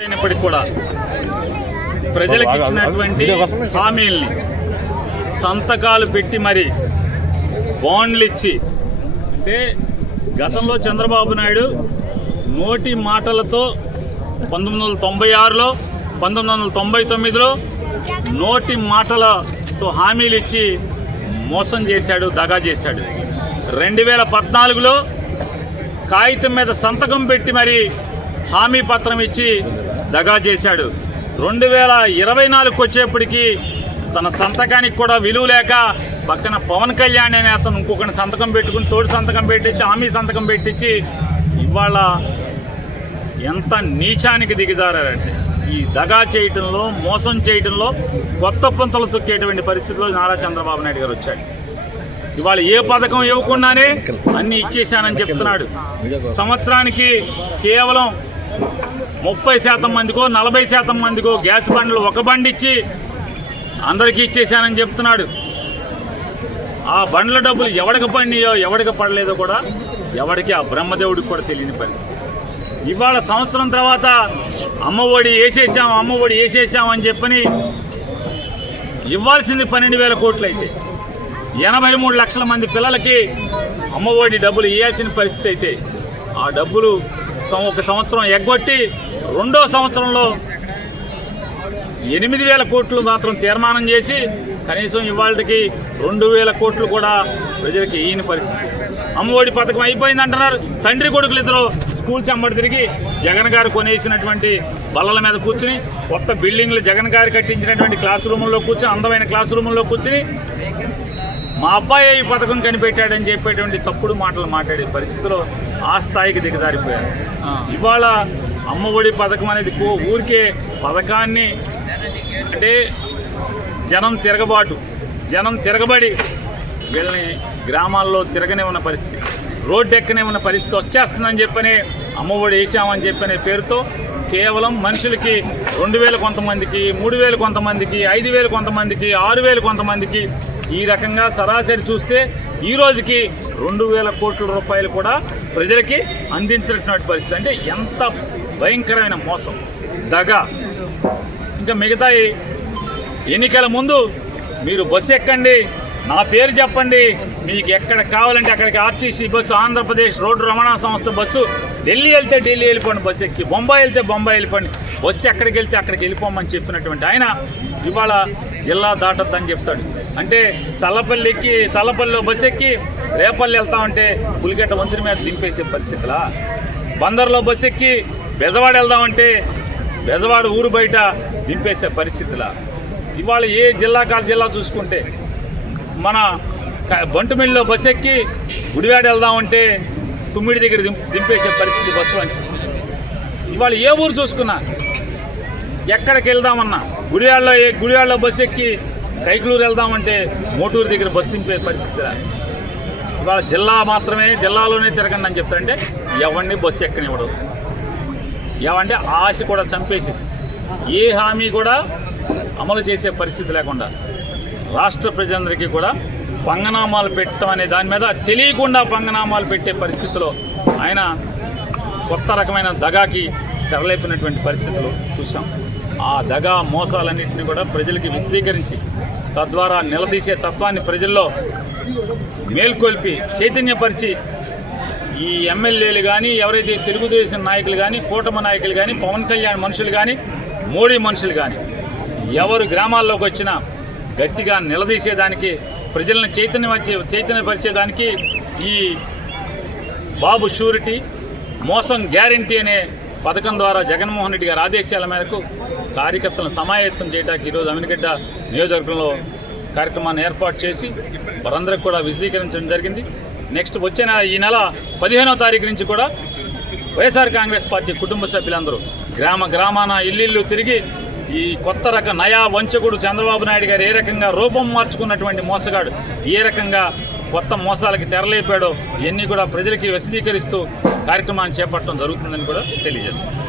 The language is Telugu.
అయినప్పటికీ కూడా ప్రజలకు ఇచ్చినటువంటి హామీల్ని సంతకాలు పెట్టి మరి బాండ్లు ఇచ్చి అంటే గతంలో చంద్రబాబు నాయుడు నోటి మాటలతో పంతొమ్మిది వందల తొంభై ఆరులో పంతొమ్మిది వందల తొంభై తొమ్మిదిలో నోటి మాటలతో హామీలు ఇచ్చి మోసం చేశాడు దగా చేశాడు. రెండు వేల పద్నాలుగులో కాగితం మీద సంతకం పెట్టి మరి హామీ పత్రం ఇచ్చి దగా చేశాడు. రెండు వేల ఇరవై నాలుగుకి వచ్చేప్పటికీ తన సంతకానికి కూడా విలువ లేక పక్కన పవన్ కళ్యాణ్ అనే అతను ఇంకొకటి సంతకం పెట్టుకుని తోడు సంతకం పెట్టించి హామీ సంతకం పెట్టించి ఇవాళ ఎంత నీచానికి దిగజారంటే ఈ దగా చేయటంలో మోసం చేయటంలో కొత్త పంతలు తొక్కేటువంటి పరిస్థితిలో నారా చంద్రబాబు నాయుడు గారు వచ్చాడు ఇవాళ ఏ పథకం ఇవ్వకుండానే అన్ని ఇచ్చేశానని చెప్తున్నాడు. సంవత్సరానికి కేవలం ముప్పై శాతం మందికో నలభై శాతం మందికో గ్యాస్ బండ్లు ఒక బండి ఇచ్చి అందరికీ ఇచ్చేశానని చెప్తున్నాడు. ఆ బండ్ల డబ్బులు ఎవడికి పడినాయో ఎవడికి పడలేదో కూడా ఎవడికి ఆ బ్రహ్మదేవుడికి కూడా తెలియని పరిస్థితి. ఇవాళ సంవత్సరం తర్వాత అమ్మఒడి వేసేసాం అమ్మఒడి వేసేసాం అని చెప్పని ఇవ్వాల్సింది పన్నెండు వేల కోట్లు అయితే ఎనభై మూడు లక్షల మంది పిల్లలకి అమ్మఒడి డబ్బులు ఇవ్వాల్సిన పరిస్థితి అయితే ఆ డబ్బులు ఒక సంవత్సరం ఎగ్గొట్టి రెండో సంవత్సరంలో ఎనిమిది వేల కోట్లు మాత్రం తీర్మానం చేసి కనీసం ఇవాళకి రెండు వేల కోట్లు కూడా ప్రజలకి ఈయన పరిస్థితి. అమ్మఒడి పథకం అయిపోయింది అంటున్నారు తండ్రి కొడుకులు ఇద్దరు స్కూల్స్ అమ్మడి తిరిగి జగన్ గారు కొనేసినటువంటి బల్లల మీద కూర్చుని కొత్త బిల్డింగ్లు జగన్ గారు కట్టించినటువంటి క్లాస్ రూముల్లో కూర్చుని అందమైన క్లాస్ రూముల్లో కూర్చుని మా అబ్బాయి ఈ పథకం కనిపెట్టాడని చెప్పేటువంటి తప్పుడు మాటలు మాట్లాడే పరిస్థితిలో ఆ స్థాయికి దిగజారిపోయారు. ఇవాళ అమ్మఒడి పథకం అనేది ఊరికే పథకాన్ని అంటే జనం తిరగబాటు జనం తిరగబడి వీళ్ళని గ్రామాల్లో తిరగనివ్వన పరిస్థితి రోడ్డు ఎక్కనివ్వన పరిస్థితి వచ్చేస్తుందని చెప్పని అమ్మఒడి వేసామని చెప్పనే పేరుతో కేవలం మనుషులకి రెండు వేలు కొంతమందికి మూడు వేలు కొంతమందికి ఐదు వేలు కొంతమందికి ఆరు వేలు కొంతమందికి ఈ రకంగా సరాసరి చూస్తే ఈ రోజుకి రెండు వేల కోట్ల రూపాయలు కూడా ప్రజలకి అందించినటువంటి పరిస్థితి. అంటే ఎంత భయంకరమైన మోసం. దగ. ఇంకా మిగతా ఎన్నికల ముందు మీరు బస్సు ఎక్కండి నా పేరు చెప్పండి మీకు ఎక్కడ కావాలంటే అక్కడికి ఆర్టీసీ బస్సు ఆంధ్రప్రదేశ్ రోడ్డు రవాణా సంస్థ బస్సు ఢిల్లీ వెళ్తే ఢిల్లీ వెళ్ళిపోండి బస్సు ఎక్కి బొంబాయి వెళ్తే బొంబాయి వెళ్ళిపోండి బస్సు ఎక్కడికి వెళ్తే అక్కడికి వెళ్ళిపోమని చెప్పినటువంటి ఆయన ఇవాళ జిల్లా దాటద్దని చెప్తాడు. అంటే చల్లపల్లి ఎక్కి చల్లపల్లిలో బస్సు ఎక్కి రేపల్లి వెళ్తామంటే పులిగట్ట వంతుని మీద దింపేసే పరిస్థితులా? బందర్లో బస్సు ఎక్కి బెజవాడ వెళ్దామంటే బెజవాడ ఊరు బయట దింపేసే పరిస్థితులా? ఇవాళ ఏ జిల్లా కాదు జిల్లా చూసుకుంటే మన బంటుమిల్లిలో బస్సు ఎక్కి గుడివాడ వెళ్దామంటే తుమ్మిడి దగ్గర దిం దింపేసే పరిస్థితి బస్సు అని ఇవాళ ఏ ఊరు చూసుకున్నా ఎక్కడికి వెళ్దామన్నా గుడివాడలో ఏ గుడివాడలో బస్సు ఎక్కి కైకలూరు వెళ్దామంటే మోటూరు దగ్గర బస్సు దింపే పరిస్థితి ఇవాళ జిల్లా మాత్రమే జిల్లాలోనే తిరగండి అని చెప్తారంటే ఎవరిని బస్సు ఎక్కనివ్వడు. ఏమంటే ఆశ కూడా చంపేసేసి ఏ హామీ కూడా అమలు చేసే పరిస్థితి లేకుండా రాష్ట్ర ప్రజలందరికీ కూడా పంగనామాలు పెట్టడం అనే దాని మీద తెలియకుండా పంగనామాలు పెట్టే పరిస్థితిలో ఆయన కొత్త రకమైన దగాకి తెరలేపినటువంటి పరిస్థితులు చూసాం ఆ దగా మోసాలన్నింటినీ కూడా ప్రజలకి విశదీకరించి తద్వారా నిలదీసే తత్వాన్ని ప్రజల్లో మేల్కొల్పి చైతన్యపరిచి ఈ ఎమ్మెల్యేలు కానీ ఎవరైతే తెలుగుదేశం నాయకులు కానీ కూటమి నాయకులు కానీ పవన్ కళ్యాణ్ మనుషులు కానీ మోడీ మనుషులు కానీ ఎవరు గ్రామాల్లోకి వచ్చినా గట్టిగా నిలదీసేదానికి ప్రజలను చైతన్యపరిచే చైతన్యపరిచేదానికి ఈ బాబు షూరిటీ మోసం గ్యారంటీ అనే పథకం ద్వారా జగన్మోహన్ రెడ్డి గారి ఆదేశాల మేరకు కార్యకర్తలను సమాయత్తం చేయడానికి ఈరోజు అమినిగడ్డ నియోజకవర్గంలో కార్యక్రమాన్ని ఏర్పాటు చేసి వారందరికి కూడా విశదీకరించడం జరిగింది. నెక్స్ట్ వచ్చే ఈ నెల పదిహేనో తారీఖు నుంచి కూడా వైఎస్ఆర్ కాంగ్రెస్ పార్టీ కుటుంబ సభ్యులందరూ గ్రామ గ్రామాన ఇల్లు తిరిగి ఈ కొత్త రక నయా వంచకుడు చంద్రబాబు నాయుడు గారు ఏ రకంగా రూపం మార్చుకున్నటువంటి మోసగాడు ఏ రకంగా కొత్త మోసాలకి తెరలేపాడో ఇవన్నీ కూడా ప్రజలకి విశదీకరిస్తూ కార్యక్రమాన్ని చేపట్టడం జరుగుతుందని కూడా తెలియజేస్తుంది